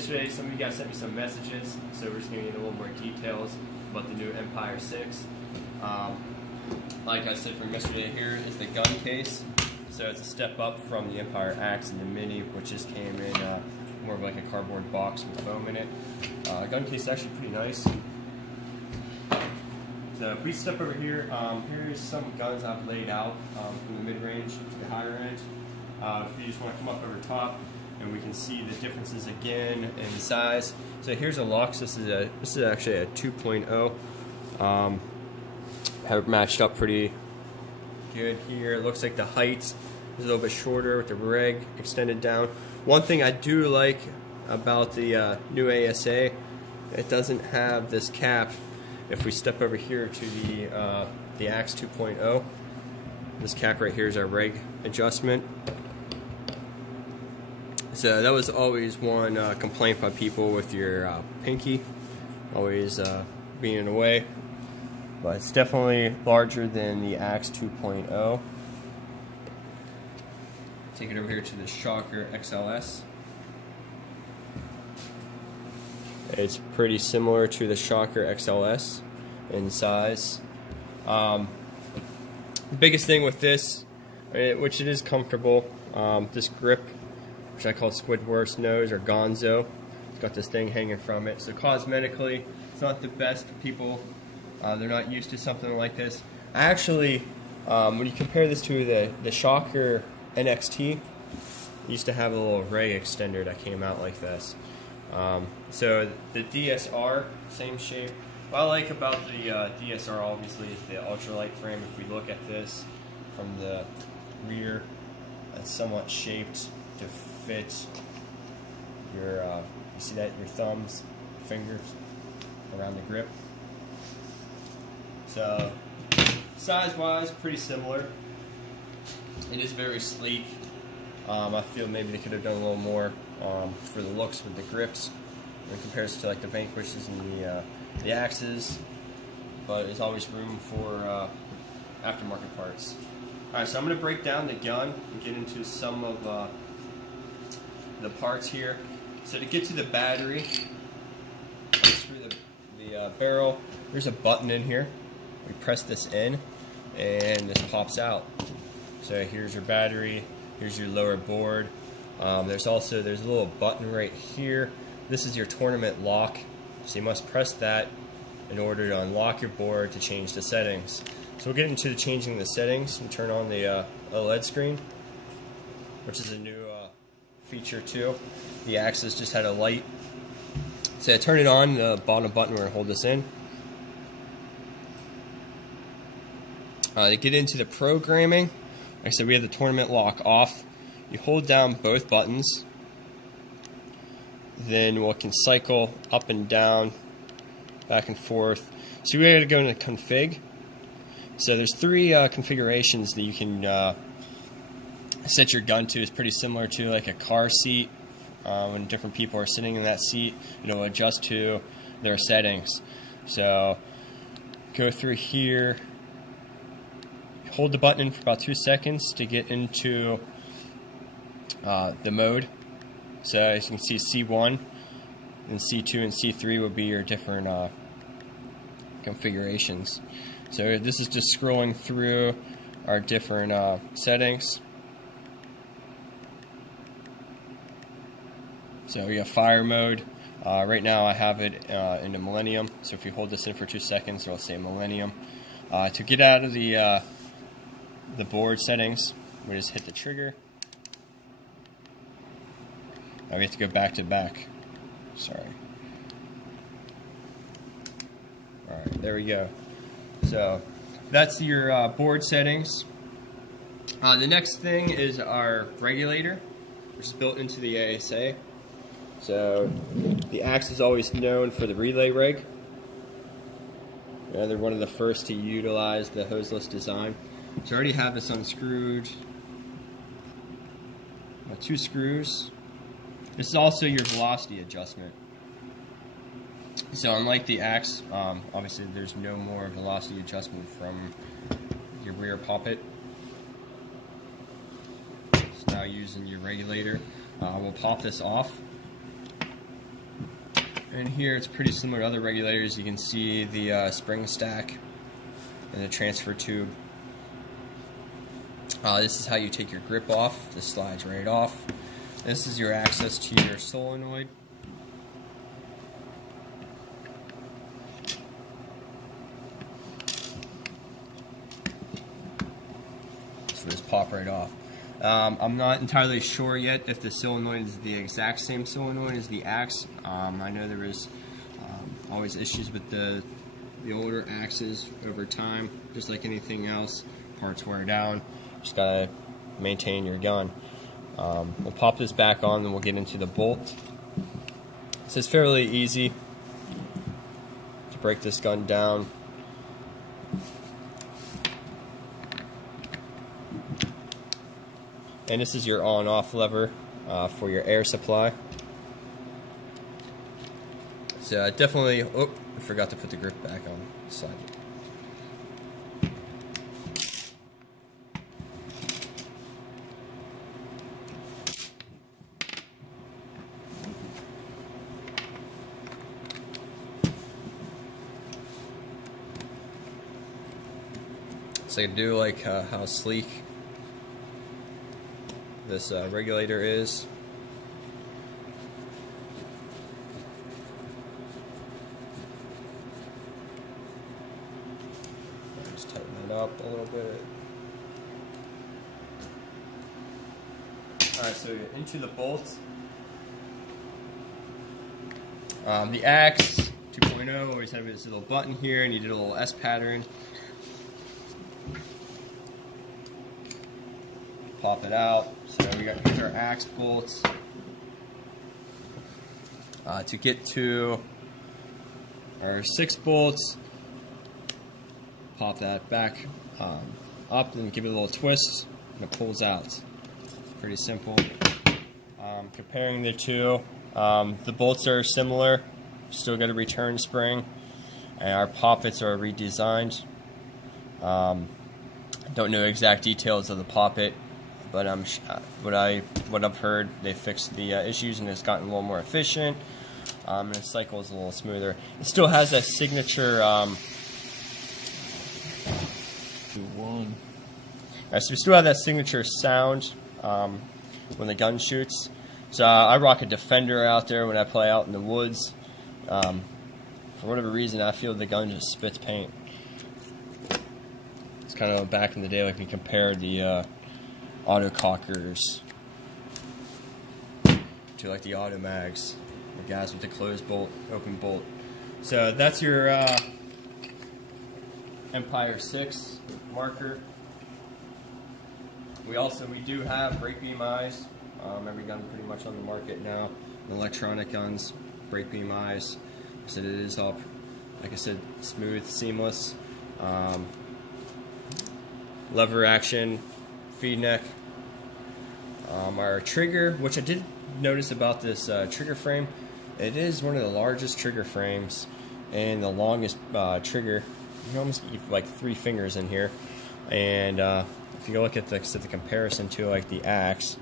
yesterday, some of you guys sent me some messages, so we're just going to get a little more details about the new Empire sYx. Like I said from yesterday, here is the gun case. So it's a step up from the Empire Axe and the Mini, which just came in more of like a cardboard box with foam in it. Gun case is actually pretty nice. So if we step over here, here's some guns I've laid out from the mid-range to the higher end. If you just want to come up over top, and we can see the differences again in size. So here's a Lux. This is actually a 2.0. Have it matched up pretty good here. It looks like the height is a little bit shorter with the reg extended down. One thing I do like about the new ASA, it doesn't have this cap. If we step over here to the Axe 2.0, this cap right here is our reg adjustment. So that was always one complaint by people with your pinky, always being in the way. But it's definitely larger than the Axe 2.0. Take it over here to the Shocker XLS. It's pretty similar to the Shocker XLS in size. The biggest thing with this, which it is comfortable, this grip, which I call Squidward's nose or Gonzo. It's got this thing hanging from it. So cosmetically, it's not the best. People, they're not used to something like this. I actually, when you compare this to the Shocker NXT, it used to have a little ray extender that came out like this. So the DSR, same shape. What I like about the DSR obviously is the ultralight frame. If we look at this from the rear, it's somewhat shaped to fit your, you see that, your thumbs, fingers around the grip. So size-wise, pretty similar. It is very sleek. I feel maybe they could have done a little more for the looks with the grips in comparison to like the Vanquishes and the Axes, but there's always room for aftermarket parts. Alright, so I'm going to break down the gun and get into some of the parts here. So to get to the battery, screw the barrel, there's a button in here. We press this in and this pops out. So here's your battery, here's your lower board. There's a little button right here. This is your tournament lock, so you must press that in order to unlock your board to change the settings. So we'll get into changing the settings and turn on the OLED screen, which is a new feature too. The Axis just had a light. So I turn it on, the bottom button, we're going to hold this in. To get into the programming, like I said, we have the tournament lock off. You hold down both buttons, then we can cycle up and down, back and forth. So we're going to go into config. So there's three configurations that you can set your gun to. It's pretty similar to like a car seat. When different people are sitting in that seat, adjust to their settings. So go through here, hold the button in for about 2 seconds to get into the mode. So as you can see, C1 and C2 and C3 would be your different configurations. So this is just scrolling through our different settings. So we have fire mode. Right now I have it in the Millennium. So if you hold this in for 2 seconds, it'll say Millennium. To get out of the board settings, we just hit the trigger. Now we have to go back to back. Sorry. Alright, there we go. So that's your board settings. The next thing is our regulator, which is built into the ASA. So the Axe is always known for the relay reg. They're one of the first to utilize the hoseless design. So I already have this unscrewed. 2 screws. This is also your velocity adjustment. So unlike the Axe, obviously there's no more velocity adjustment from your rear poppet. It's now using your regulator. We'll pop this off. And here it's pretty similar to other regulators. You can see the spring stack and the transfer tube. This is how you take your grip off. This slides right off. This is your access to your solenoid. So this pop right off. I'm not entirely sure yet if the solenoid is the exact same solenoid as the axe. I know there was always issues with the older axes over time, just like anything else. Parts wear down. Just gotta maintain your gun. We'll pop this back on, and we'll get into the bolt. So it's fairly easy to break this gun down. And this is your on-off lever for your air supply. So definitely, oh, I forgot to put the grip back on the side. So I do like how sleek this regulator is. Just tighten that up a little bit. Alright, so into the bolt. The axe 2.0 always had this little button here, and you did a little S pattern. Pop it out. So we got here's our axe bolts. To get to our sYx bolts, pop that back up and give it a little twist, and it pulls out. Pretty simple. Comparing the two, the bolts are similar. Still got a return spring, and our poppets are redesigned. Don't know exact details of the poppet, but what I've heard, they fixed the issues and it's gotten a little more efficient, and the cycle is a little smoother. It still has that signature. So we still have that signature sound when the gun shoots. So I rock a Defender out there when I play out in the woods. For whatever reason, I feel the gun just spits paint. It's kind of back in the day, like we compared the autocockers to like the auto mags, the guys with the closed bolt, open bolt. So that's your Empire 6 marker. We do have brake beam eyes. Every gun pretty much on the market now. Electronic guns, brake beam eyes. So it is all, like I said, smooth, seamless. Lever action, feed neck. Our trigger, which I did notice about this trigger frame, it is one of the largest trigger frames and the longest trigger. You can almost get like 3 fingers in here. And if you look at the comparison to like the axe,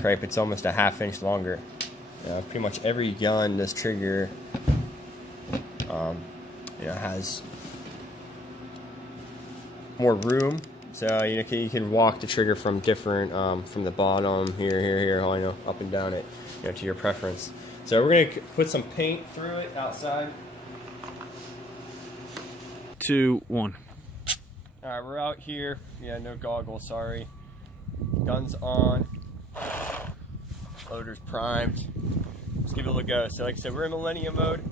crepe, it's almost a ½ inch longer. Pretty much every gun, this trigger has more room, so you can walk the trigger from different from the bottom here, up and down it, to your preference. So we're gonna put some paint through it outside. 2, 1. All right, we're out here. Yeah, no goggles, sorry. Guns on. Loader's primed. Let's give it a go. So like I said, we're in Millennium mode.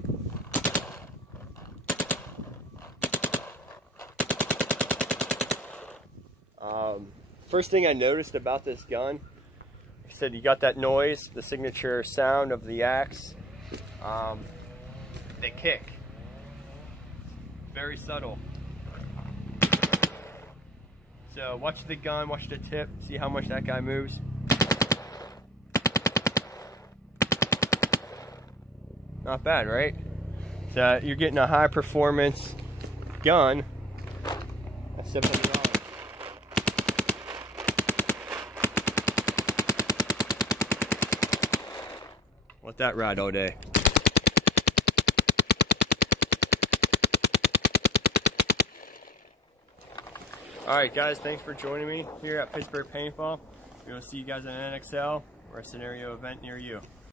First thing I noticed about this gun, I said you got that noise, the signature sound of the axe. They kick. Very subtle. So watch the gun, watch the tip, see how much that guy moves. Not bad, right? So you're getting a high performance gun at $700. Let that ride all day. Alright guys, thanks for joining me here at Pittsburgh Paintball. We're going to see you guys at an NXL or a scenario event near you.